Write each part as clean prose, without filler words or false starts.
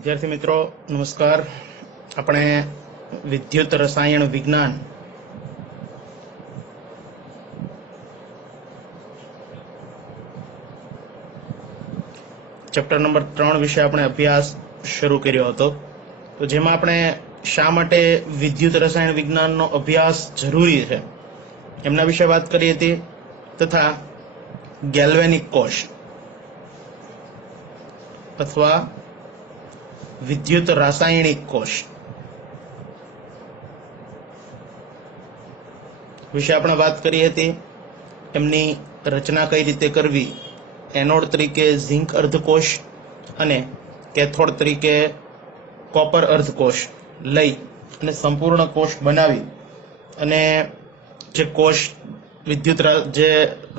विद्यार्थी मित्रों नमस्कार। આપણે વિદ્યુત રસાયણ વિજ્ઞાન ચેપ્ટર નંબર 3 વિશે આપણે અભ્યાસ શરૂ કર્યો હતો। તો જેમાં આપણે શા માટે વિદ્યુત રસાયણ વિજ્ઞાનનો અભ્યાસ જરૂરી છે એમના વિશે વાત કરી હતી, તથા ગેલ્વેનિક કોષ અથવા विद्युत रासायनिक कोष विषय आपणे बात करी हती। एमनी रचना कई रीते करवी, एनोड तरीके झिंक अर्धकोष अने कैथोड तरीके कॉपर अर्धकोष लई अने संपूर्ण कोष बनावी अने जे कोष विद्युत जे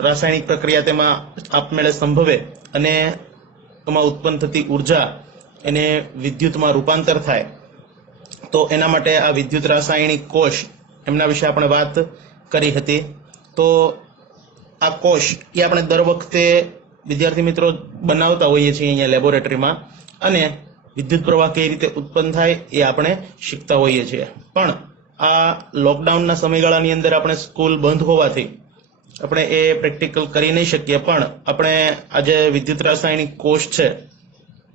रासायनिक प्रक्रिया तेमां आपमेळे संभवे अने एमां उत्पन्न थती ऊर्जा एने विद्युत में रूपांतर थाय। तो एना माटे आ विद्युत रासायनिक कोष एमना विषे आपणे बात करी हती। तो आ कोष ए आपणे दर वखते विद्यार्थी मित्रों बनावता होईए छीए अहींया लेबोरेटरी में, अने विद्युत प्रवाह कई रीते उत्पन्न थाय ए आपणे शीखता होईए छीए। पण आ लॉकडाउन समयगाळानी अंदर आपणे स्कूल बंध होवाथी आपणे ए प्रेक्टिकल करी नहीं शकीए, पण आपणे आ जे विद्युत रासायनिक कोष छे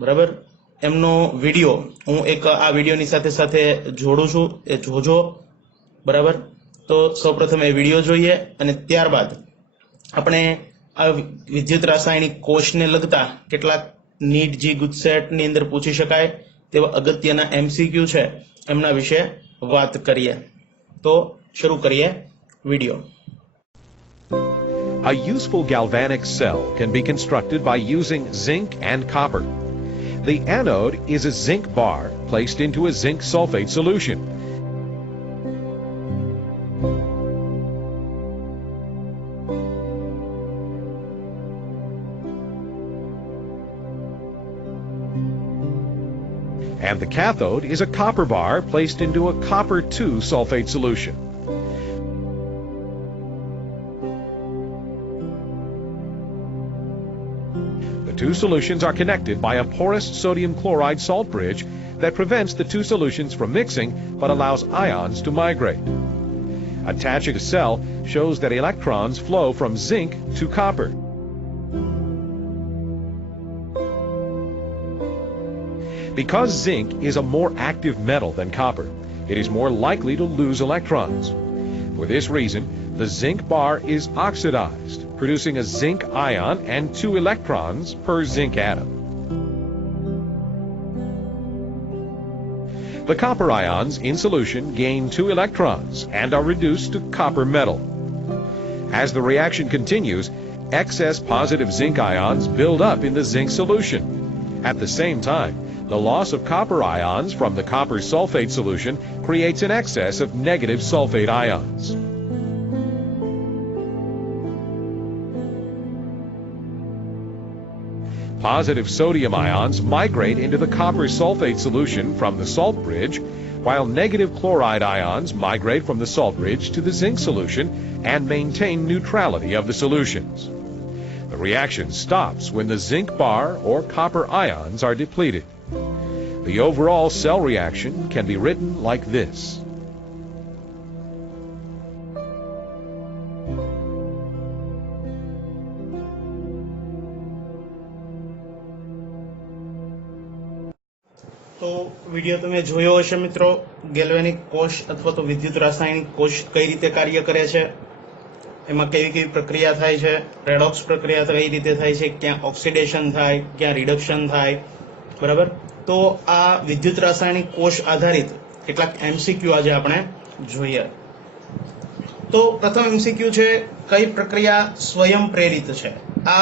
बराबर एमनो विडियो हूँ एक आ विडियोनी साथे साथे जोड़ू छूं, ए जोजो बराबर। तो सौप्रथम ए विडियो जोईए अने त्यारबाद आपणे आ विद्युत रासायनिक कोषने लगता केटलाक नीट जी गुजसेट नी अंदर पूछी शकाय तेवा अगत्यना एमसीक्यू छे एमना विषे वात करीए। तो शुरू करीए video. A useful galvanic cell can be constructed by using zinc and copper. The anode is a zinc bar placed into a zinc sulfate solution. And the cathode is a copper bar placed into a copper 2 sulfate solution. Two solutions are connected by a porous sodium chloride salt bridge that prevents the two solutions from mixing but allows ions to migrate. Attaching a cell shows that electrons flow from zinc to copper. Because zinc is a more active metal than copper, it is more likely to lose electrons. For this reason, the zinc bar is oxidized, producing a zinc ion and 2 electrons per zinc atom. The copper ions in solution gain 2 electrons and are reduced to copper metal. As the reaction continues, excess positive zinc ions build up in the zinc solution. At the same time, the loss of copper ions from the copper sulfate solution creates an excess of negative sulfate ions. Positive sodium ions migrate into the copper sulfate solution from the salt bridge, while negative chloride ions migrate from the salt bridge to the zinc solution and maintain neutrality of the solutions. The reaction stops when the zinc bar or copper ions are depleted. The overall cell reaction can be written like this. तो video तमे जोयो हशे मित्रों। गेल्वेनिक कोष अथवा तो विद्युत रासायनिक कोष कई रीते कार्य करे छे, एमां केवी केवी प्रक्रिया थाय छे, रेडॉक्स प्रक्रिया कई रीते थाय छे, क्या ऑक्सिडेशन थाय, क्या रिडक्शन थाय, बराबर। तो आ विद्युत रासायनिक कोष आधारित કેટલાક एमसीक्यू आज આપણે જોઈએ। तो प्रथम एमसीक्यू છે કઈ પ્રક્રિયા સ્વયં પ્રેરિત છે। આ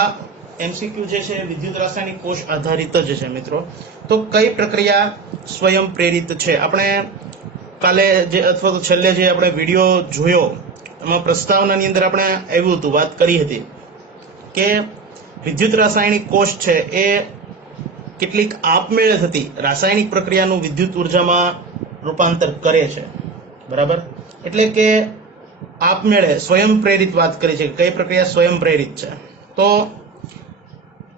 एमसीक्यू જે છે વિદ્યુત રાસાયણિક કોષ આધારિત જ છે મિત્રો। તો કઈ પ્રક્રિયા સ્વયં પ્રેરિત છે આપણે કાલે જે અથવા તો છેલ્લે જે આપણે વિડિયો જોયો એમાં પ્રસ્તાવનાની અંદર આપણે આવ્યું હતું, વાત કરી હતી કે વિદ્યુત રાસાયણિક કોષ છે એ કેટલીક આપમેળે થતી રાસાયણિક પ્રક્રિયાનું વિદ્યુત ઉર્જામાં રૂપાંતર કરે છે, બરાબર। એટલે કે આપમેળે સ્વયં પ્રેરિત વાત કરી છે, કઈ પ્રક્રિયા સ્વયં પ્રેરિત છે। તો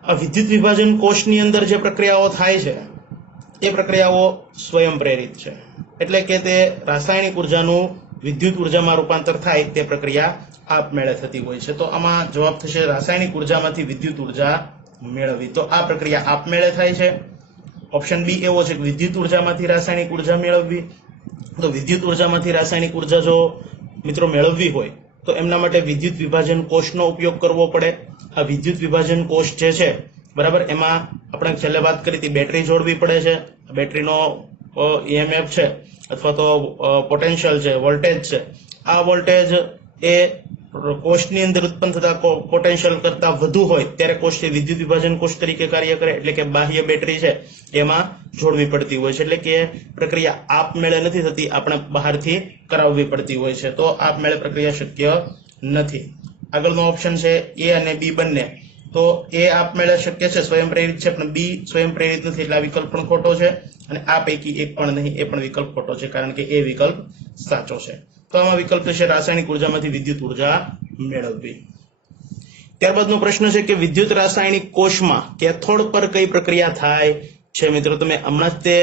આ વિદ્યુત વિભાજન કોષની અંદર જે પ્રક્રિયાઓ થાય છે એ પ્રક્રિયાઓ સ્વયં પ્રેરિત છે, એટલે કે તે રાસાયણિક ઉર્જાનું વિદ્યુત ઉર્જામાં રૂપાંતર થાય તે પ્રક્રિયા આપમેળે થતી હોય છે. તો આમાં જવાબ થશે રાસાયણિક ઉર્જામાંથી વિદ્યુત ઉર્જા મેળવવી. તો આ પ્રક્રિયા આપમેળે થાય છે. ઓપ્શન બી એવો છે કે વિદ્યુત ઉર્જામાંથી રાસાયણિક ઉર્જા મેળવવી. તો વિદ્યુત ઉર્જામાંથી રાસાયણિક ઉર્જા જો મિત્રો મેળવવી હોય તો એમના માટે વિદ્યુત વિભાજન કોષનો ઉપયોગ કરવો પડે. આ વિદ્યુત વિભાજન કોષ જે છે બરાબર, એમાં આપણે છેલ્લે વાત કરી હતી બેટરી જોડવી પડે છે. બેટરીનો ઈએમએફ છે અથવા તો પોટેન્શિયલ છે, વોલ્ટેજ છે, આ વોલ્ટેજ એ કોષની અંદર ઉત્પન્ન થતા પોટેન્શિયલ કરતા વધુ હોય ત્યારે કોષ વિદ્યુત વિભાજન કોષ તરીકે કાર્ય કરે, એટલે કે બાહ્ય બેટરી છે એમાં જોડવી પડતી હોય છે. એટલે કે પ્રક્રિયા આપમેળે નથી થતી, આપણે બહારથી કરાવવી પડતી હોય છે. તો આપમેળે પ્રક્રિયા શક્ય નથી. આગળનો ઓપ્શન છે એ અને બી બંને. તો એ આપમેળે શક્ય છે, સ્વયં પ્રેરિત છે, પણ બી સ્વયં પ્રેરિત નથી, એટલે આ વિકલ્પ પણ ખોટો છે. અને આ પૈકી એક પણ નહીં, એ પણ વિકલ્પ ખોટો છે, કારણ કે એ વિકલ્પ સાચો છે. તો આમાં વિકલ્પ છે રાસાયણિક ઉર્જામાંથી વિદ્યુત ઉર્જા મેળવવી. ત્યારબાદનો પ્રશ્ન છે કે વિદ્યુત રાસાયણિક કોષમાં કેથોડ પર કઈ પ્રક્રિયા થાય છે? મિત્રો તમે હમણાં જ તે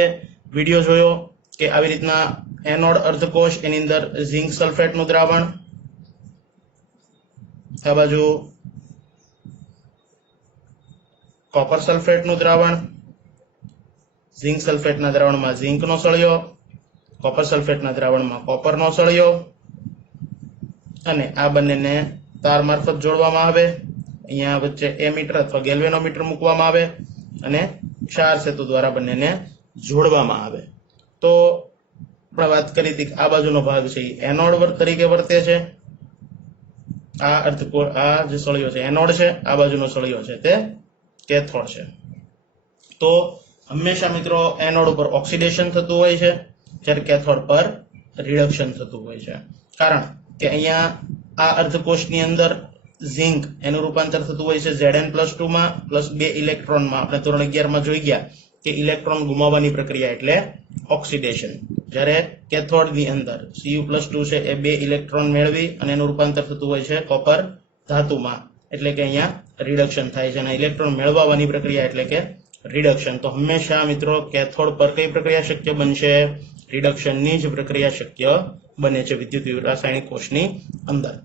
વિડીયો જોયો કે આવી રીતના એનોડ અર્ધકોષ, એની અંદર ઝિંક સલ્ફેટનું દ્રાવણ, આ બાજુ કોપર સલ્ફેટનું દ્રાવણ, ઝિંક સલ્ફેટના દ્રાવણમાં ઝિંકનો સળિયો, કોપર સલ્ફેટના દ્રાવણમાં કોપરનો સળિયો, અને આ બંનેને તાર મારફત જોડવામાં આવે. અહીંયા વચ્ચે એમીટર અથવા ગેલ્વેનોમીટર મૂકવામાં આવે અને ક્ષાર સેતુ દ્વારા બંનેને જોડવામાં આવે. તો આપણે વાત કરી હતી કે આ બાજુનો ભાગ છે એ એનોડ તરીકે વર્તે છે. આ જે સળિયો છે એનોડ છે, આ બાજુનો સળિયો છે તે કેથોડ છે. તો હંમેશા મિત્રો એનોડ ઉપર ઓક્સિડેશન થતું હોય છે, જ્યારે કેથોડ પર રિડક્શન થતું હોય છે. કારણ કે અહીંયા આ અર્ધકોષની અંદર ઝિંક એનું રૂપાંતર થતું હોય છે Zn+2 માં પ્લસ 2 ઇલેક્ટ્રોનમાં. આપણે ધોરણ 11 માં જોઈ ગયા કે ઇલેક્ટ્રોન ગુમાવવાની પ્રક્રિયા એટલે ઓક્સિડેશન. જ્યારે કેથોડની અંદર Cu+2 છે એ 2 ઇલેક્ટ્રોન મેળવી અને એનું રૂપાંતર થતું હોય છે કોપર ધાતુમાં, એટલે કે અહીંયા રિડક્શન થાય છે. અને ઇલેક્ટ્રોન મેળવવાની પ્રક્રિયા એટલે કે રિડક્શન. તો હંમેશા મિત્રો કેથોડ પર કઈ પ્રક્રિયા શક્ય બનશે? રિડક્શનની જ પ્રક્રિયા શક્ય બને છે વિદ્યુત રાસાયણિક કોષની અંદર.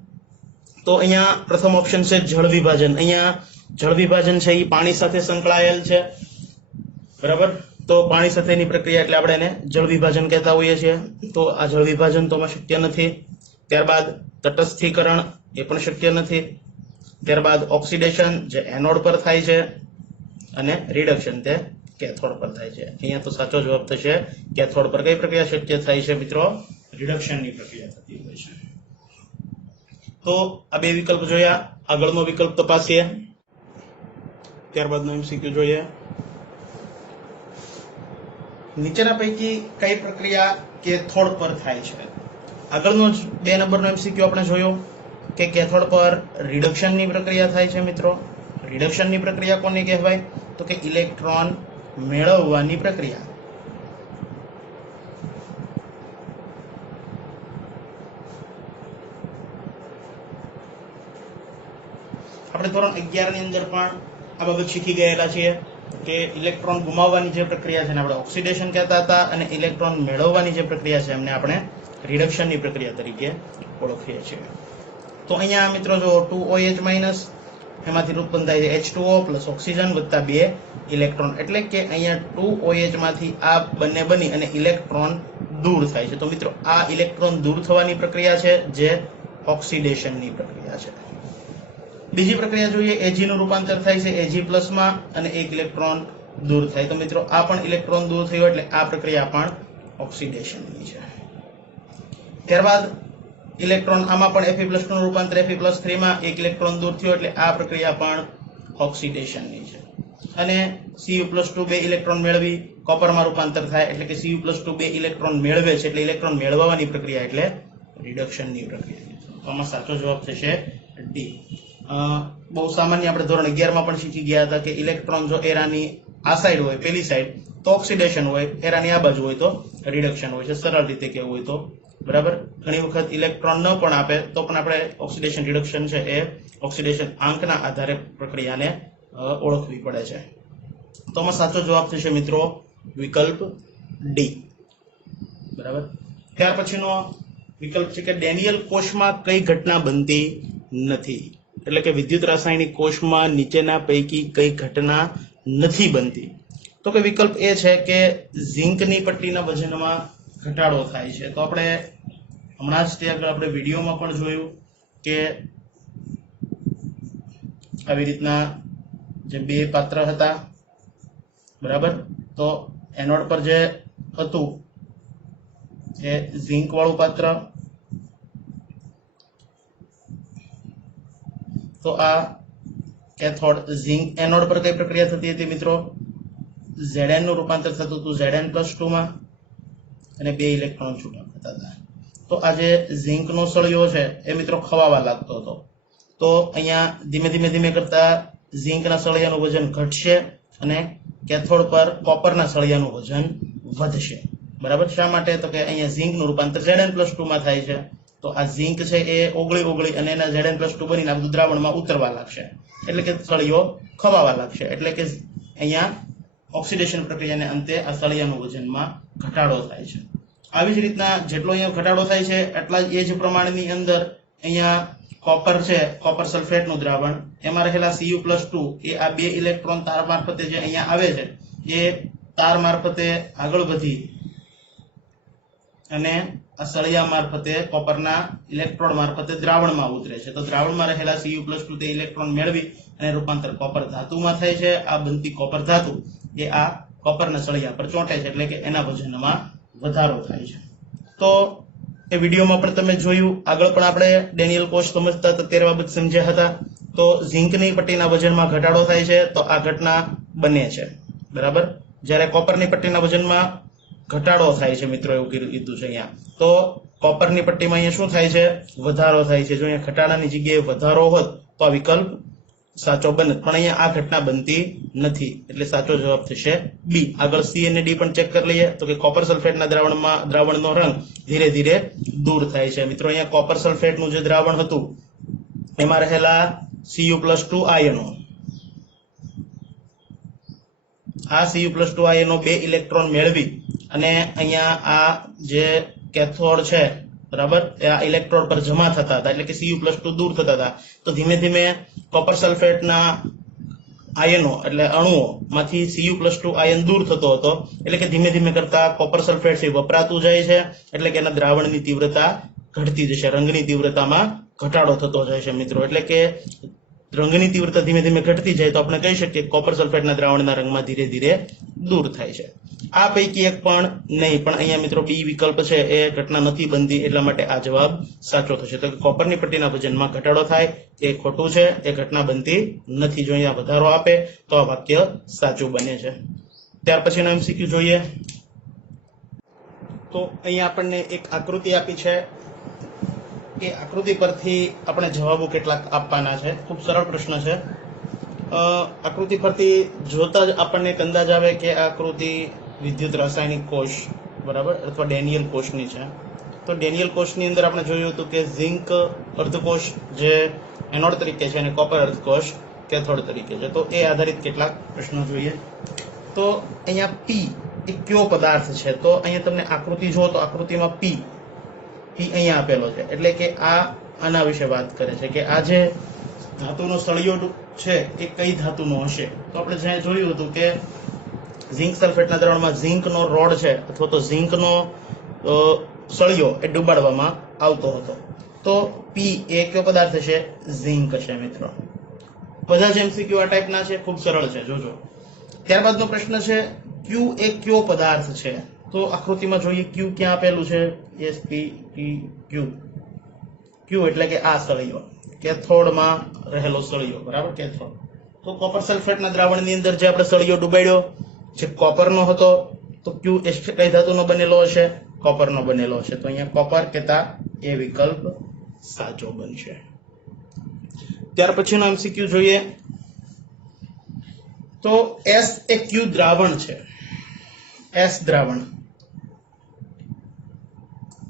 તો અહીંયા પ્રથમ ઓપ્શન છે જળ વિભાજન. અહીંયા જળ વિભાજન છે એ પાણી સાથે સંકળાયેલ છે, બરાબર. તો પાણી સાથેની પ્રક્રિયા એટલે આપણે એને જળ વિભાજન કહેતા હોઈએ છીએ. તો આ જળ વિભાજન તો આમાં શક્ય નથી. ત્યારબાદ તટસ્થીકરણ, એ પણ શક્ય નથી. ત્યારબાદ ઓક્સિડેશન જે એનોડ પર થાય છે, અને રિડક્શન તે કેથોડ પર થાય છે. અહીંયા તો સાચો જવાબ થશે કેથોડ પર કઈ પ્રક્રિયા શક્ય થાય છે મિત્રો? રિડક્શનની પ્રક્રિયા થતી હોય છે. તો આ બે વિકલ્પ જોયા. આગળનો વિકલ્પ તપાસીએ, ત્યારબાદનો એમસીક્યુ જોઈએ. નીચેના પૈકી કઈ પ્રક્રિયા કેથોડ પર થાય છે? આગળનો 2 નંબરનો એમસીક્યુ આપણે જોયો કે કેથોડ પર રિડક્શનની પ્રક્રિયા થાય છે. મિત્રો રિડક્શનની પ્રક્રિયા કોને કહેવાય? તો કે ઇલેક્ટ્રોન મેળવવાની પ્રક્રિયા. આપણે ધોરણ 11 ની અંદર પણ આ બાબત શીખી ગયેલા છીએ કે ઇલેક્ટ્રોન ગુમાવવાની જે પ્રક્રિયા છે એને આપણે ઓક્સિડેશન કહેતા હતા, અને ઇલેક્ટ્રોન મેળવવાની જે પ્રક્રિયા છે એમને આપણે રિડક્શનની પ્રક્રિયા તરીકે ઓળખીએ છીએ. તો અહીંયા મિત્રો જો 2OH- એમાંથી ઉત્પન્ન થાય છે H2O પ્લસ ઓક્સિજન વત્તા 2 ઇલેક્ટ્રોન, એટલે કે અહીંયા 2OH માંથી આ બંને બની અને ઇલેક્ટ્રોન દૂર થાય છે. તો મિત્રો આ ઇલેક્ટ્રોન દૂર થવાની પ્રક્રિયા છે જે ઓક્સિડેશનની પ્રક્રિયા છે. બીજી પ્રક્રિયા જોઈએ, Ag નું રૂપાંતર થાય છે Ag+ માં અને 1 ઇલેક્ટ્રોન દૂર થાય. તો મિત્રો આ પણ ઇલેક્ટ્રોન દૂર થયો એટલે આ પ્રક્રિયા પણ ઓક્સિડેશનની છે. ત્યારબાદ ઇલેક્ટ્રોન આમાં પણ Fe+ નું રૂપાંતર Fe+3 માં 1 ઇલેક્ટ્રોન દૂર થયો એટલે આ પ્રક્રિયા પણ ઓક્સિડેશનની છે. અને Cu+2 2 ઇલેક્ટ્રોન મેળવી કોપરમાં રૂપાંતર થાય એટલે કે Cu+2 2 ઇલેક્ટ્રોન મેળવે છે એટલે ઇલેક્ટ્રોન મેળવવાની પ્રક્રિયા એટલે રિડક્શનની પ્રક્રિયા. તો આમાં સાચો જવાબ થશે ડી. બહુ સામાન્ય આપણે ધોરણ 11 માં પણ શીખી ગયા હતા કે ઇલેક્ટ્રોન જો એરાની આ સાઈડ હોય, પેલી સાઈડ, તો ઓક્સિડેશન હોય, એરાની આ બાજુ હોય તો રિડક્શન હોય છે. સરળ રીતે કેવું હોય તો બરાબર. ઘણી વખત ઇલેક્ટ્રોન ન પણ આપે તો પણ આપણે ઓક્સિડેશન રિડક્શન છે એ ઓક્સિડેશન આંકના આધારે પ્રક્રિયાને ઓળખવી પડે છે. તો આમાં સાચો જવાબ થશે મિત્રો વિકલ્પ ડી. બરાબર. ત્યાર પછીનો વિકલ્પ છે કે ડેનિયલ કોષમાં કઈ ઘટના બનતી નથી, એટલે કે વિદ્યુત રાસાયણિક કોષમાં નીચેના પૈકી કઈ ઘટના નથી બનતી. તો કે વિકલ્પ એ છે કે ઝીંકની પટ્ટીના વજનમાં ઘટાડો થાય છે. તો આપણે હમણાં જ તે આગળ આપણે વિડીયોમાં પણ જોયું કે આવી રીતના જે બે પાત્ર હતા, બરાબર, તો એનોડ પર જે હતું એ ઝીંક વાળું પાત્ર, તો આ કેથોડ ઝીંક એનોડ પર કઈ પ્રક્રિયા થતી હતી મિત્રો? Zn નું રૂપાંતર થતું હતું Zn+2 માં અને 2 ઇલેક્ટ્રોન છૂટા થતા હતા. તો આ જે ઝીંકનો સળિયો છે એ મિત્રો ખવાવા લાગતો હતો. તો અહીંયા ધીમે ધીમે ધીમે કરતા ઝીંકના સળિયાનું વજન ઘટશે અને કેથોડ પર કોપરના સળિયાનું વજન વધશે. બરાબર. શા માટે? તો કે અહીંયા ઝીંકનું રૂપાંતર Zn+2 માં થાય છે. તો આ ઝીંક છે એ ઓગળી અને એના Zn+2 બનીને આ બધું દ્રાવણમાં ઉતરવા લાગશે, એટલે કે સળિયો ખવાવા લાગશે. એટલે કે અહીંયા ઓક્સિડેશન પ્રક્રિયાને અંતે આ સળિયાનું વજનમાં ઘટાડો થાય છે. આવી જ રીતના જેટલો અહીંયા ઘટાડો થાય છે એટલા એ જ પ્રમાણની અંદર અહીંયા કોપર છે, કોપર સલ્ફેટનું દ્રાવણ, એમાં રહેલા Cu+2 એ આ 2 ઇલેક્ટ્રોન તાર મારફતે જે અહીંયા આવે છે એ તાર મારફતે આગળ વધી અને આ સળિયા મારફતે કોપરના ઇલેક્ટ્રોડ મારફતે દ્રાવણમાં ઉતરે છે. તો દ્રાવણમાં રહેલા Cu+2 તે ઇલેક્ટ્રોન મેળવી અને રૂપાંતર કોપર ધાતુમાં થાય છે. આ બનતી કોપર ધાતુ એ આ કોપરના સળિયા પર ચોંટે છે, એટલે કે એના વજનમાં વધારો થાય છે. તો એ વિડીયોમાં પણ તમે જોયું, આગળ પણ આપણે ડેનિયલ કોષ સમજતા હતા ત્યારે બાબત સમજ્યા હતા. તો ઝીંકની પટ્ટીના વજનમાં ઘટાડો થાય છે તો આ ઘટના બને છે. બરાબર. જ્યારે કોપરની પટ્ટીના વજનમાં ઘટાડો થાય છે મિત્રો, એવું કીધું છે અહીંયા. તો કોપરની પટ્ટીમાં અહીંયા શું થાય છે? વધારો થાય છે. જો અહીંયા ઘટાડાની જગ્યાએ વધારો હોત તો આ વિકલ્પ સાચો બને, પણ અહીંયા આ ઘટના બનતી નથી, એટલે સાચો જવાબ થશે બી. આગળ સી અને ડી પણ ચેક કરી લઈએ. તો કે કોપર સલ્ફેટના દ્રાવણનો રંગ ધીરે ધીરે દૂર થાય છે. મિત્રો અહીંયા કોપર સલ્ફેટનું જે દ્રાવણ હતું એમાં રહેલા Cu+2 આયનો, આ Cu+2 આયનો 2 ઇલેક્ટ્રોન મેળવી અને અહીંયા આ જે કેથોડ છે, બરાબર, આ ઇલેક્ટ્રોડ પર જમા થતા હતા, એટલે કે Cu+2 દૂર થતા હતા. તો ધીમે ધીમે કોપર સલ્ફેટના આયનો એટલે અણુઓમાંથી Cu+2 આયન દૂર થતો હતો, એટલે કે ધીમે ધીમે કરતા કોપર સલ્ફેટ છે વપરાતું જાય છે, એટલે કે એના દ્રાવણની તીવ્રતા ઘટતી જશે, રંગની તીવ્રતામાં ઘટાડો થતો જાય છે મિત્રો. એટલે કે રંગની તીવ્રતા ધીમે ધીમે ઘટતી જાય તો આપણે કહી શકીએ કોપર સલ્ફેટના દ્રાવણના રંગમાં ધીરે ધીરે દૂર થાય છે. આ પૈકી એક પણ નહીં, પણ અહીંયા મિત્રો બી વિકલ્પ છે એ ઘટના નથી બનતી, એટલા માટે આ જવાબ સાચો થશે. તો કોપરની પટ્ટીના વજનમાં ઘટાડો થાય એ ખોટું છે, એ ઘટના બનતી નથી. જો અહીંયા વધારો આપે તો આ વાક્ય સાચું બને છે. ત્યાર પછીનો MCQ જોઈએ. તો અહીંયા આપણને એક આકૃતિ આપી છે, એ આકૃતિ પરથી આપણે જવાબો કેટલાક આપવાના છે. ખૂબ સરળ પ્રશ્ન છે. આકૃતિ પરથી જોતા જ આપણને એક અંદાજ આવે કે આ આકૃતિ વિદ્યુત રાસાયણિક કોષ, બરાબર, અથવા ડેનિયલ કોષની છે. તો ડેનિયલ કોષની અંદર આપણે જોયું હતું કે ઝિંક અર્ધકોષ જે એનોડ તરીકે છે અને કોપર અર્ધકોષ કેથોડ તરીકે છે. તો એ આધારિત કેટલાક પ્રશ્નો જોઈએ. તો અહીંયા પી એ કયો પદાર્થ છે? તો અહીંયા તમને આકૃતિ જુઓ તો આકૃતિમાં પી અહીંયા આપેલો છે, એટલે કે આના વિશે વાત કરે છે કે આ જે ધાતુનો સળિયો છે એ કઈ ધાતુનો હશે. તો આપણે જ્યાં જોયું હતું કે ઝિંક સલ્ફેટના દ્રાવણમાં ઝિંકનો રોડ છે અથવા તો ઝિંકનો સળિયો એ ડુબાડવામાં આવતો હતો. તો પી એ કયો પદાર્થ છે? ઝિંક છે મિત્રો. બધા જ MCQ આ ટાઈપના છે, ખૂબ સરળ છે, જોજો. ત્યારબાદનો પ્રશ્ન છે ક્યુ એ કયો પદાર્થ છે? તો આકૃતિમાં જોઈએ ક્યુ ક્યાં આપેલું છે? SpEq. ક્યુ એટલે કે આ સળિયો, કેથોડમાં રહેલો સળિયો, બરાબર, કેથોડ. તો કોપર સલ્ફેટના દ્રાવણની અંદર જે આપણે સળિયો ડુબાડ્યો જે કોપરનો હતો, તો ક્યુ એ કઈ ધાતુનો બનેલો હશે? કોપરનો બનેલો હશે. તો અહીંયા કોપર કહેતા એ વિકલ્પ સાચો બનશે. ત્યાર પછીનો MCQ જોઈએ. તો S એ ક્યુ દ્રાવણ છે? S દ્રાવણ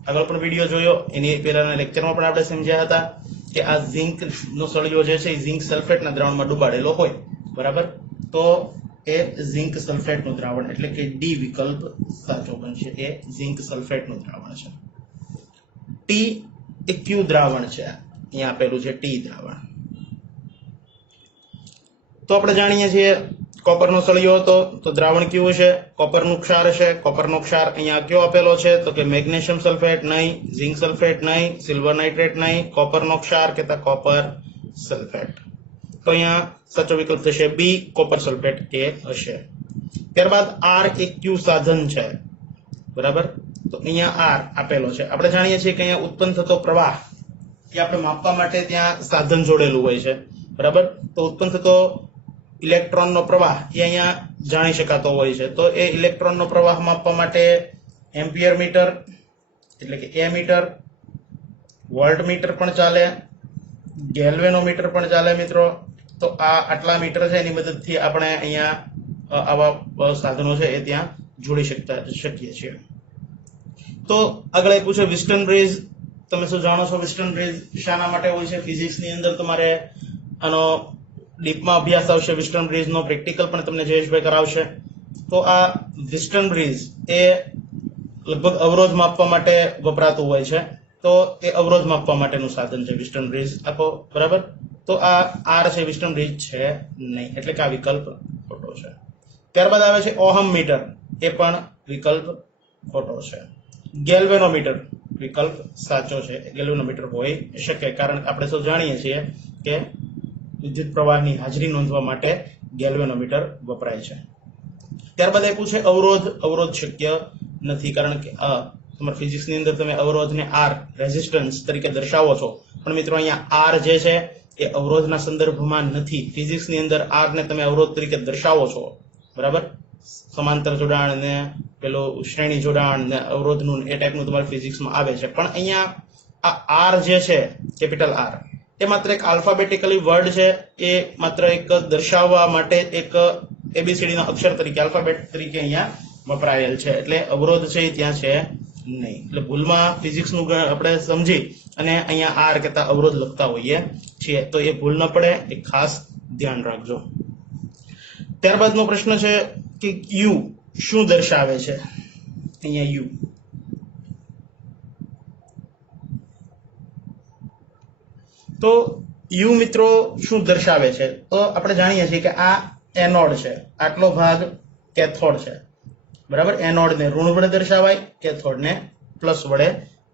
આગળ પણ વિડીયો જોયો, એની પહેલાના લેક્ચરમાં પણ આપણે સમજ્યા હતા કે આ ઝિંક નો સળિયો જે છે એ ઝિંક સલ્ફેટના દ્રાવણમાં ડુબાડેલો હોય, બરાબર. તો એ ઝિંક સલ્ફેટનું દ્રાવણ એટલે કે ડી વિકલ્પ સાચો બનશે. એ ઝિંક સલ્ફેટનું દ્રાવણ છે. ટી એ ક્યુ દ્રાવણ છે, અહીંયા આપેલું છે ટી દ્રાવણ. તો આપણે જાણીએ છીએ કોપરનો સળિયો હતો તો દ્રાવણ કેવું છે? કોપરનું ક્ષાર છે. કોપરનો ક્ષાર અહીંયા કયો આપેલો છે? તો કે મેગ્નેશિયમ સલ્ફેટ નહીં, ઝિંક સલ્ફેટ નહીં, સિલ્વર નાઇટ્રેટ નહીં, કોપરનો ક્ષાર કહેતા કોપર સલ્ફેટ. તો અહીંયા સાચો વિકલ્પ થશે બી, કોપર સલ્ફેટ એ હશે. ત્યારબાદ આર એ ક્યુ સાધન છે, બરાબર. તો અહીંયા આર આપેલો છે. આપણે જાણીએ છીએ કે અહીંયા ઉત્પન્ન થતો પ્રવાહ એ આપણે માપવા માટે ત્યાં સાધન જોડેલું હોય છે, બરાબર. તો ઉત્પન્ન થતો ઇલેક્ટ્રોનનો પ્રવાહ એ અહીંયા જાણી શકાતો હોય છે. તો એ ઇલેક્ટ્રોનનો પ્રવાહ માપવા માટે એમ્પિયર મીટર એટલે કે એ મીટર, વોલ્ટ મીટર પણ ચાલે, ગેલ્વેનોમીટર પણ ચાલે મિત્રો. તો આ આટલા મીટર છે એની મદદથી આપણે અહીંયા આવા સાધનો છે એ ત્યાં જોડી શકીએ છીએ. તો આગળ એ પૂછે વિસ્ટન બ્રિજ. તમે શું જાણો છો વિસ્ટન બ્રિજ શાના માટે હોય છે? ફિઝિક્સની અંદર તમારે આનો ડીપમાં અભ્યાસ આવશે. વિસ્ટન બ્રિજનો પ્રેક્ટિકલ પણ તમને જયેશભાઈ કરાવશે. તો આ વિસ્ટન બ્રિજ એ લગભગ અવરોધ માપવા માટે વપરાતું હોય છે. તો એ અવરોધ માપવા માટેનું સાધન છે વિસ્ટન બ્રિજ આપો, બરાબર. તો આ આર છે, વિસ્ટન બ્રિજ છે નહીં, એટલે કે આ વિકલ્પ ખોટો છે. ત્યારબાદ આવે છે ઓહમ મીટર, એ પણ વિકલ્પ ખોટો છે. ગેલ્વેનોમીટર વિકલ્પ સાચો છે. ગેલ્વેનોમીટર હોઈ શકે, કારણ કે આપણે સૌ જાણીએ છીએ કે વિદ્યુત પ્રવાહની હાજરી નોંધવા માટે ગેલ્વેનોમીટર વપરાય છે. ત્યારબાદ એ પૂછે અવરોધ. અવરોધ શક્ય નથી, કારણ કે તમારા ફિઝિક્સની અંદર તમે અવરોધને આર રેઝિસ્ટન્સ તરીકે દર્શાવો છો, પણ મિત્રો અહીંયા આર જે છે એ અવરોધના સંદર્ભમાં નથી. ફિઝિક્સની અંદર આર ને તમે અવરોધ તરીકે દર્શાવો છો, બરાબર. સમાંતર જોડાણ ને પેલું શ્રેણી જોડાણ ને અવરોધનું એ ટાઈપનું તમારા ફિઝિક્સમાં આવે છે. પણ અહીંયા આ આર જે છે, કેપિટલ આર, એ માત્ર એક આલ્ફાબેટિકલી વર્ડ છે. એ માત્ર એક દર્શાવવા માટે એક એબીસીડી ના અક્ષર તરીકે, આલ્ફાબેટ તરીકે અહીંયા વપરાયેલ છે. એટલે અવરોધ છે એ ત્યાં છે નહીં. એટલે ભૂલમાં ફિઝિક્સનું આપણે સમજી અને અહીંયા આર કહેતા અવરોધ લખતા હોઈએ છીએ, તો એ ભૂલ ન પડે, એ ખાસ ધ્યાન રાખજો. ત્યારબાદનો પ્રશ્ન છે કે યુ શું દર્શાવે છે? અહીંયા યુ, તો યુ મિત્રો શું દર્શાવે છે? તો આપણે જાણીએ છીએ કે આ એનોડ છે, આટલો ભાગ કેથોડ છે, બરાબર. એનોડ ને ઋણ વડે દર્શાવાય, કેથોડ ને પ્લસ વડે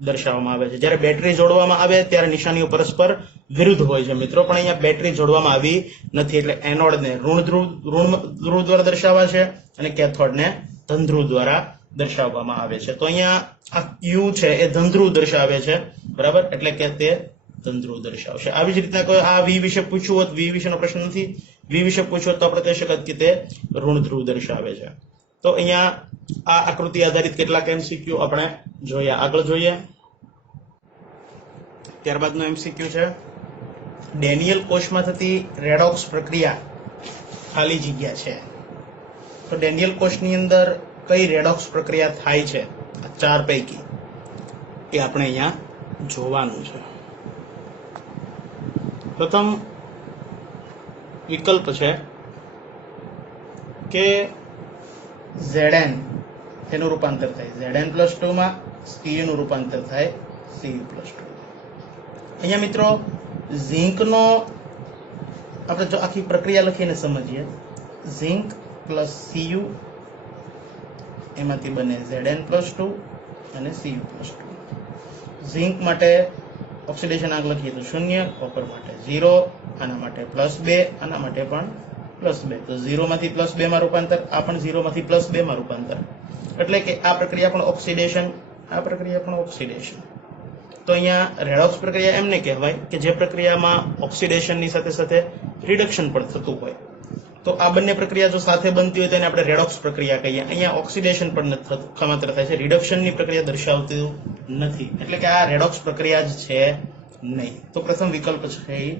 દર્શાવવામાં આવે છે. જ્યારે બેટરી જોડવામાં આવે ત્યારે નિશાનીઓ પરસ્પર વિરુદ્ધ હોય છે મિત્રો, પણ અહીંયા બેટરી જોડવામાં આવી નથી, એટલે એનોડ ને ઋણ ધ્રુવ દ્વારા દર્શાવાય છે અને કેથોડ ને ધન ધ્રુવ દ્વારા દર્શાવવામાં આવે છે. તો અહીંયા આ યુ છે એ ધન ધ્રુવ દર્શાવે છે, બરાબર, એટલે કે તે ધન ધ્રુવ દર્શાવશે. આવી જ રીતના કોઈ આ વી વિશે પૂછ્યું હોત, વી વિશેનો પ્રશ્ન નથી, વી વિશે પૂછ્યું હોત તો આપણે કહી શકત કે તે ઋણ ધ્રુવ દર્શાવે છે. તો અહીંયા આ આકૃતિ આધારિત કેટલાક એમસીક્યુ આપણે જોઈએ. આગળ જોઈએ. ત્યારબાદનો એમસીક્યુ છે ડેનિયલ કોષમાં થતી રેડોક્સ પ્રક્રિયા ખાલી જગ્યા છે. તો ડેનિયલ કોષની અંદર કઈ રેડોક્સ પ્રક્રિયા થાય છે? આ ચાર પૈકી એ આપણે અહીંયા જોવાનું છે. પ્રથમ વિકલ્પ છે કે Zn એનું રૂપાંતર થાય Zn+2 માં, Cu નું રૂપાંતર થાય Cu+2. અહીંયા મિત્રો ઝિંકનો આપણે જો આખી પ્રક્રિયા લખીને સમજીએ, ઝિંક પ્લસ Cu એમાંથી બને Zn+2 અને Cu+2. ઝિંક માટે ઓક્સિડેશન આંક લખીએ તો 0, કોપર માટે 0, આના માટે +2, આના માટે પણ +2. તો 0 માંથી +2 માં રૂપાંતર, આ પણ 0 માંથી +2 માં રૂપાંતર, એટલે કે આ પ્રક્રિયા પણ ઓક્સિડેશન, આ પ્રક્રિયા પણ ઓક્સિડેશન. તો અહીંયા રેડોક્સ પ્રક્રિયા એમને કહેવાય કે જે પ્રક્રિયામાં ઓક્સિડેશનની સાથે સાથે રિડક્શન પણ થતું હોય. તો આ બંને પ્રક્રિયા જો સાથે બનતી હોય તેને આપણે રેડોક્સ પ્રક્રિયા કહીએ. અહીંયા ઓક્સિડેશન પણ માત્ર થાય છે, રિડક્શનની પ્રક્રિયા દર્શાવતી નથી, એટલે કે આ રેડોક્સ પ્રક્રિયા જ છે નહીં. તો પ્રથમ વિકલ્પ છે એ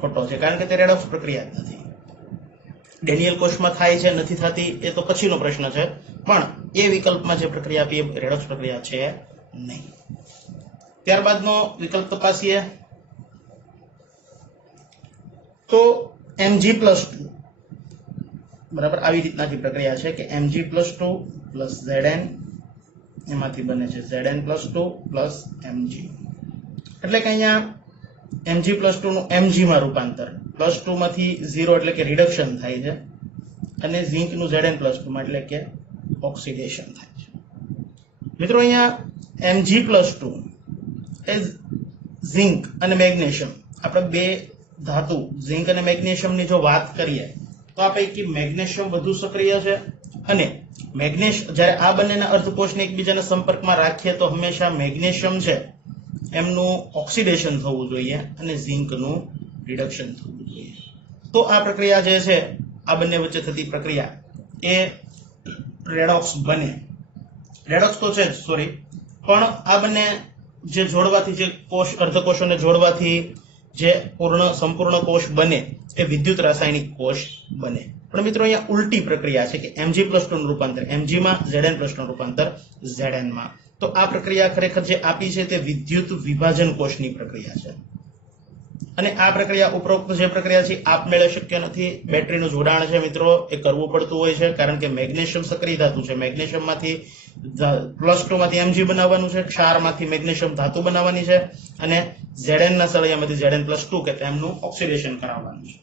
ખોટો છે, કારણ કે તે રેડોક્સ પ્રક્રિયા જ નથી. ડેનિયલ કોષમાં થાય છે નથી થતી એ તો પછીનો પ્રશ્ન છે, પણ એ વિકલ્પમાં જે પ્રક્રિયા આપી એ રેડોક્સ પ્રક્રિયા છે નહીં. ત્યારબાદનો વિકલ્પ તપાસીએ તો Mg+2 બરાબર આવી રીતનાથી પ્રક્રિયા છે કે Mg+2 પ્લસ Zn એમાંથી બને છે Zn+2 પ્લસ Mg, એટલે કે અહીંયા Mg+2 નું Mg માં રૂપાંતર, +2 માંથી 0 એટલે કે રિડક્શન થાય છે, અને ઝિંક નું Zn+2 માં એટલે કે ઓક્સિડેશન થાય છે. મિત્રો અહીંયા Mg+2 એ ઝિંક અને મેગ્નેશિયમ, આપણે બે ધાતુ ઝિંક અને મેગ્નેશિયમની જો વાત કરીએ તો આ પૈકી મેગ્નેશિયમ વધુ સક્રિય છે, અને જ્યારે આ બંનેના અર્ધકોષને એકબીજાના સંપર્કમાં રાખીએ તો હંમેશા મેગ્નેશિયમ છે એમનું ઓક્સિડેશન થવું જોઈએ અને ઝિંકનું રિડક્શન થવું જોઈએ. તો આ પ્રક્રિયા જે છે, આ બંને વચ્ચે થતી પ્રક્રિયા એ રેડોક્સ બને. રેડોક્સ તો છે જ, સોરી, પણ આ બંને જે જોડવાથી, જે કોષ અર્ધકોષોને જોડવાથી જે સંપૂર્ણ કોષ બને એ વિદ્યુત રાસાયણિક કોષ બને. પણ મિત્રો અહીંયા ઉલટી પ્રક્રિયા છે કે Mg+2 નું રૂપાંતર Mg માં, Zn+2 નું રૂપાંતર Zn માં. તો આ પ્રક્રિયા ખરેખર જે આપી છે તે વિદ્યુત વિભાજન કોષની પ્રક્રિયા છે, અને આ પ્રક્રિયા ઉપરોક્ત જે પ્રક્રિયા છે આપમેળે શક્ય નથી. બેટરીનું જોડાણ છે મિત્રો એ કરવું પડતું હોય છે, કારણ કે મેગ્નેશિયમ સક્રિય ધાતુ છે. મેગ્નેશિયમમાંથી +2 માંથી Mg બનાવવાનું છે, ક્ષારમાંથી મેગ્નેશિયમ ધાતુ બનાવવાની છે, અને Zn ના સળિયામાંથી Zn+2 કે તેમનું ઓક્સિડેશન કરાવવાનું છે.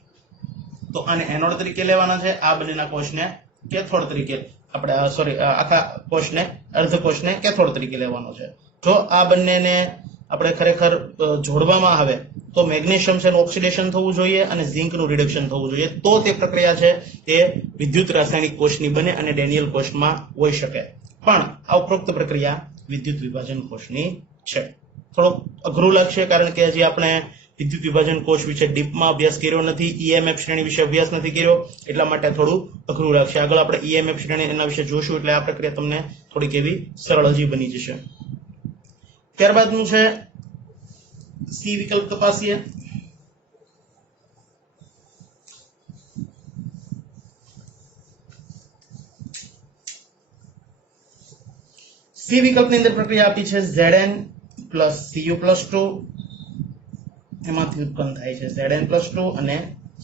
તો આને એનોડ તરીકે લેવાના છે, આ બંનેના કોષને કેથોડ તરીકે, આપણે આખા કોષને, અર્ધકોષને કેથોડ તરીકે લેવાનો છે. જો આ બંનેને આપણે ખરેખર જોડવામાં આવે તો મેગ્નેશિયમ છે ઓક્સિડેશન થવું જોઈએ અને ઝિંકનું રિડક્શન થવું જોઈએ, તો તે પ્રક્રિયા છે તે વિદ્યુત રાસાયણિક કોષની બને અને ડેનિયલ કોષમાં હોઈ શકે. પણ આ ઉપરોક્ત પ્રક્રિયા વિદ્યુત વિભાજન કોષની છે. થોડુંક અઘરું લાગશે, કારણ કે હજી આપણે વિદ્યુત વિભાજન કોષ વિશે ડીપમાં અભ્યાસ કર્યો નથી, EMF શ્રેણી વિશે અભ્યાસ નથી કર્યો, એટલા માટે થોડું અઘરું લાગશે. આગળ આપણે EMF શ્રેણી એના વિશે જોશું, એટલે આ પ્રક્રિયા તમને થોડીક એવી સરળ હજી બની જશે. ત્યારબાદનું છે સી વિકલ્પ તપાસીએ. સી વિકલ્પની અંદર પ્રક્રિયા આપી છે Zn પ્લસ Cu+2, એમાંથી ઉત્પન્ન થાય છે Zn+2 અને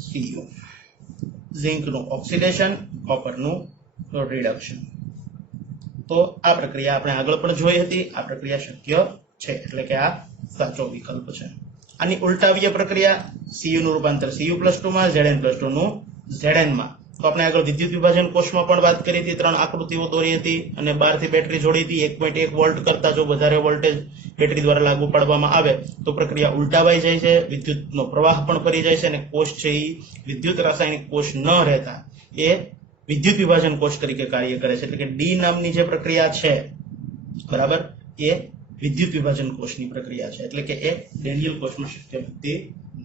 Cu. ઝિંકનું ઓક્સિડેશન, કોપરનું રિડક્શન. તો આ પ્રક્રિયા આપણે આગળ પણ જોઈ હતી, આ પ્રક્રિયા શક્ય છે, એટલે કે આ સાચો વિકલ્પ છે. આની ઉલટાવીય પ્રક્રિયા, Cu નું રૂપાંતર Cu+2 માં, Zn+2 નું Zn માં. તો આપણે આગળ વિદ્યુત વિભાજન કોષમાં પણ વાત કરી હતી, 3 આકૃતિઓ દોરી હતી અને 12 થી બેટરી જોડી હતી. 1.1 વોલ્ટ કરતા જો વધારે વોલ્ટેજ બેટરી દ્વારા લાગુ પાડવામાં આવે તો પ્રક્રિયા ઉલટાવાઈ જાય છે, વિદ્યુતનો પ્રવાહ પણ ફરી જાય છે, અને કોષ છે એ વિદ્યુત રાસાયણિક કોષ ન રહેતા એ વિદ્યુત વિભાજન કોષ તરીકે કાર્ય કરે છે. એટલે કે ડી નામની જે પ્રક્રિયા છે, બરાબર, એ વિદ્યુત વિભાજન કોષની પ્રક્રિયા છે, એટલે કે એ ડેનિયલ કોષમાં શક્ય બનતી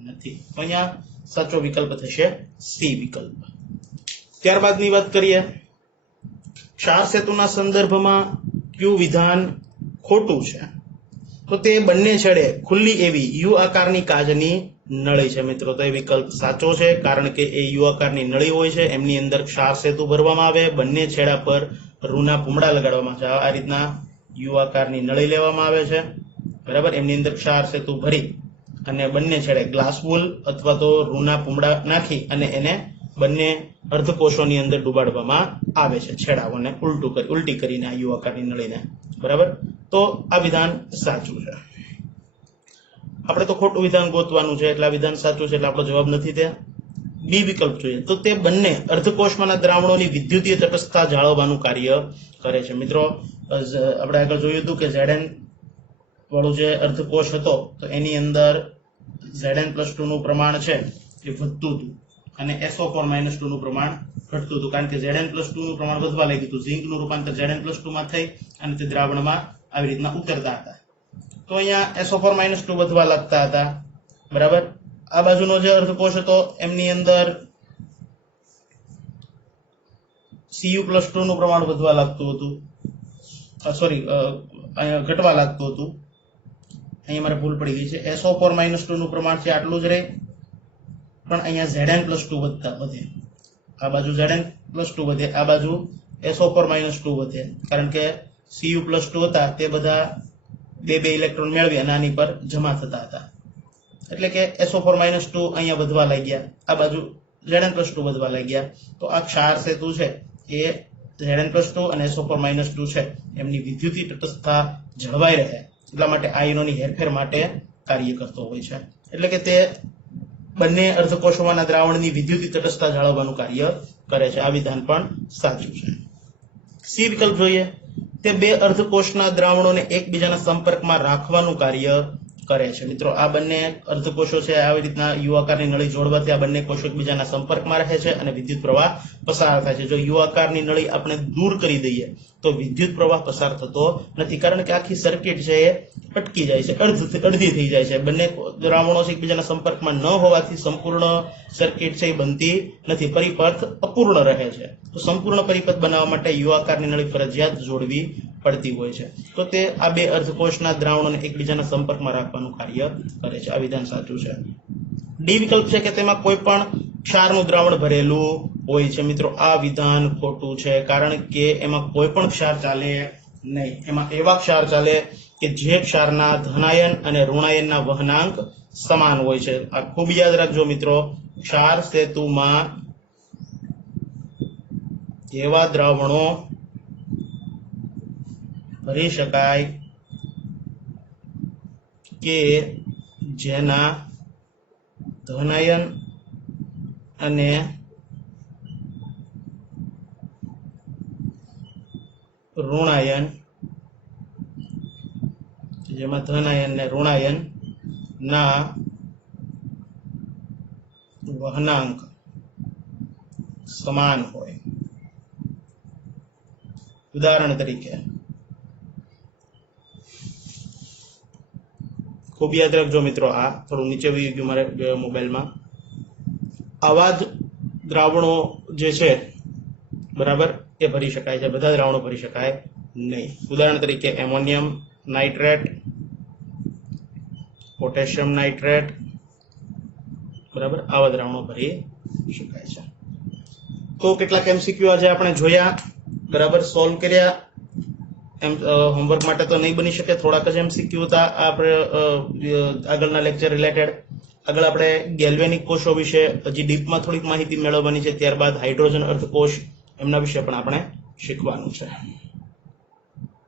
નથી. તો અહીંયા સાચો વિકલ્પ થશે સી વિકલ્પ. ત્યારબાદની વાત કરીએ, ક્ષાર સેતુના સંદર્ભમાં કયું વિધાન ખોટું છે? તો તે બંને છેડે ખુલ્લી એવી યુ આકારની કાચની નળી છે મિત્રો. તો એ વિકલ્પ સાચો છે, કારણ કે એ યુ આકારની નળી હોય છે, એમની અંદર ક્ષાર સેતુ ભરવામાં આવે, બંને છેડા પર રૂના પૂમડા લગાડવામાં આવે. આ રીતના યુ આકારની નળી લેવામાં આવે છે, બરાબર. એમની અંદર ક્ષાર સેતુ ભરી અને બંને છેડે ગ્લાસ વૂલ અથવા તો રૂના પૂમડા નાખી અને એને બંને અર્ધકોષોની અંદર ડુબાડવામાં આવે છે, છેડાઓને ઉલટી કરીને આ યુ આકારની નળીને, બરાબર. તો આ વિધાન સાચું છે. આપણે તો ખોટું વિધાન ગોતવાનું છે, એટલે આ વિધાન સાચું છે, એટલે આપણો જવાબ નથી. તે બી વિકલ્પ જોઈએ. તો તે બંને અર્ધકોષમાંના દ્રાવણોની વિદ્યુતીય તટસ્થતા જાળવવાનું કાર્ય કરે છે. મિત્રો આપણે આગળ જોયું હતું કે Zn વાળું જે અર્ધકોષ હતો તો એની અંદર Zn+2 નું પ્રમાણ છે એ વધતું હતું અને SO4-2 નું પ્રમાણ ઘટતું હતું, કારણ કે Zn+2 નું પ્રમાણ વધવા લાગ્યું હતું. ઝિંકનું રૂપાંતર Zn+2 માં થઈ અને તે દ્રાવણમાં આવી રીતના ઉતરતા હતા. તો અહીંયા SO4-2 વધવા લાગતા હતા, બરાબર. આ બાજુનો જે અર્ધકોષ હતો એમની અંદર Cu+2 નું પ્રમાણ વધવા લાગતું હતું, સોરી, અહીંયા ઘટવા લાગતું હતું. અહીંયા મારે ભૂલ પડી ગઈ છે. SO4-2 નું પ્રમાણ છે આટલું જ રહે, પણ અહીંયા Zn+2 વધે. આ બાજુ Zn+2 વધે, આ બાજુ SO4-2 વધે, કારણ કે Cu+2 હતા તે બધા બે ઇલેક્ટ્રોન મેળવી અને આની પર જમા થતા હતા, એટલે કે SO4-2 અહીંયા વધવા લાગ્યા. આ બાજુ Zn+2 વધવા લાગ્યા તો આ ક્ષાર સેતુ છે એ Zn+2 અને SO4-2 છે એમની વિદ્યુતીય તટસ્થતા જળવાઈ રહે એટલા માટે આયનોની હેરફેર માટે કાર્ય કરતો હોય છે. એટલે કે તે બંને અર્ધકોશોમાંના દ્રાવણની વિદ્યુતીય તટસ્થતા જાળવવાનું કાર્ય કરે છે. આ વિધાન પણ સાચું છે. સી વિકલ્પ જોઈએ. તે બે અર્ધકોશના દ્રાવણોને એકબીજાના સંપર્કમાં રાખવાનું કાર્ય કરે છે. મિત્રો આ બંને અર્ધકોશો છે આવી રીતના યુ આકારની નળી જોડવાથી આ બંને કોષો એકબીજાના સંપર્કમાં રહે છે અને વિદ્યુત પ્રવાહ પસાર થાય છે. જો યુ આકારની નળી આપણે દૂર કરી દઈએ તો વિદ્યુત પ્રવાહ પસાર થતો નથી, કારણ કે આખી સર્કિટ છે એ અટકી જાય છે, અડધી થઈ જાય છે. બંને દ્રાવણો એકબીજાના સંપર્કમાં ન હોવાથી સંપૂર્ણ સર્કિટ છે એ બનતી નથી, પરિપથ અપૂર્ણ રહે છે. તો સંપૂર્ણ પરિપથ બનાવવા માટે યુ આકારની નળી ફરજિયાત જોડવી પડતી હોય છે. તો તે આ બે અર્ધકોશના દ્રાવણોને એકબીજાના સંપર્કમાં રાખવાનું કાર્ય કરે છે. આ વિધાન સાચું છે. ડી વિકલ્પ છે કે તેમાં કોઈ પણ ક્ષારનું દ્રાવણ ભરેલું હોય છે. મિત્રો આ વિધાન ખોટું છે, કારણ કે એમાં કોઈ પણ ક્ષાર ચાલે નહીં. એમાં એવા ક્ષાર ચાલે કે જે ક્ષારના ધનાયન અને ઋણાયનના વહનાંક સમાન હોય છે. આ ખૂબ યાદ રાખજો મિત્રો. ક્ષાર સેતુમાં એવા દ્રાવણો ભરી શકાય કે જેના ધનાયન અને ઋણાયન, જેમાં ધનાયન અને ઋણાયન ના વહનાંક સમાન હોય. ઉદાહરણ તરીકે ખૂબ યાદ રાખજો મિત્રો, આ થોડું નીચે વહી ગયું મારે મોબાઈલમાં. આવા જ દ્રાવણો જે છે બરાબર એ ભરી શકાય છે, બધા દ્રાવણો ભરી શકાય નહીં. ઉદાહરણ તરીકે એમોનિયમ નાઇટ્રેટ, પોટેશિયમ નાઇટ્રેટ, બરાબર આવા દ્રાવણો ભરી શકાય છે. તો કેટલાક MCQ આજે આપણે જોયા, બરાબર સોલ્વ કર્યા. એમ હોમવર્ક માટે તો નહીં બની શકે, થોડાક જ MCQ હતા આપણે આગળના લેક્ચર રિલેટેડ. આગળ આપણે ગેલ્વેનિક કોષો વિશે હજી ડીપમાં થોડીક માહિતી મેળવવાની છે, ત્યારબાદ હાઇડ્રોજન અર્ધકોષ એમના વિશે પણ આપણે શીખવાનું છે.